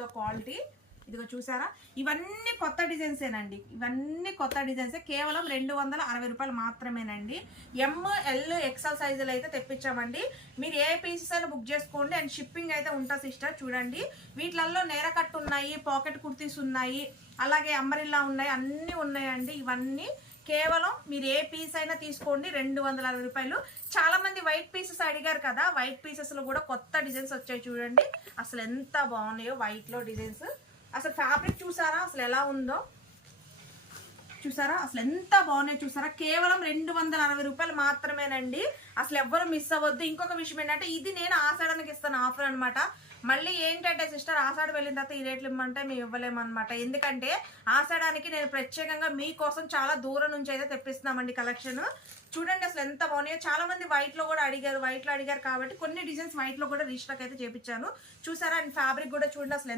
ఉందో క్వాలిటీ. ఇదిగో చూసారా, ఇవన్నీ కొత్త డిజైన్సేనండి, ఇవన్నీ కొత్త డిజైన్సే. కేవలం 260 రూపాయలు మాత్రమేనండి. ML XL సైజులు అయితే తెప్పించామండి. మీరు ఏ పీసెస్ అయినా బుక్ చేసుకోండి. అండ్ షిప్పింగ్ అయితే ఉంటుంది సిస్టర్. చూడండి, వీటిలలో నేరకట్టు ఉన్నాయి, పాకెట్ కుర్తీస్ ఉన్నాయి, అలాగే అంబరిల్లా ఉన్నాయి, అన్నీ ఉన్నాయండి. ఇవన్నీ కేవలం మీరు ఏ పీస్ అయినా తీసుకోండి, 260 రూపాయలు. చాలా మంది వైట్ పీసెస్ అడిగారు కదా, వైట్ పీసెస్ లో కూడా కొత్త డిజైన్స్ వచ్చాయి. చూడండి అసలు ఎంత బాగున్నాయో వైట్ లో డిజైన్స్. అసలు ఫ్యాబ్రిక్ చూసారా అసలు ఎలా ఉందో, చూసారా అసలు ఎంత బాగున్నాయో చూసారా. కేవలం 260 రూపాయలు మాత్రమేనండి. అసలు ఎవ్వరు మిస్ అవ్వద్దు. ఇంకొక విషయం ఏంటంటే, ఇది నేను ఆషాఢానికి ఇస్తాను ఆఫర్ అనమాట. మళ్ళీ ఏంటంటే సిస్టర్, ఆషాఢ వెళ్ళిన తర్వాత ఈ రేట్లు ఇమ్మంటే మేము ఇవ్వలేమన్నమాట. ఎందుకంటే ఆషాఢానికి నేను ప్రత్యేకంగా మీకోసం చాలా దూరం నుంచి అయితే తెప్పిస్తున్నామండి కలెక్షన్. చూడండి అసలు ఎంత బాగున్నాయో. చాలా మంది వైట్ లో కూడా అడిగారు, వైట్ లో అడిగారు కాబట్టి కొన్ని డిజైన్స్ వైట్ లో కూడా రీస్టాక్ అయితే చేపించాను. చూసారా, అండ్ ఫ్యాబ్రిక్ కూడా చూడండి అసలు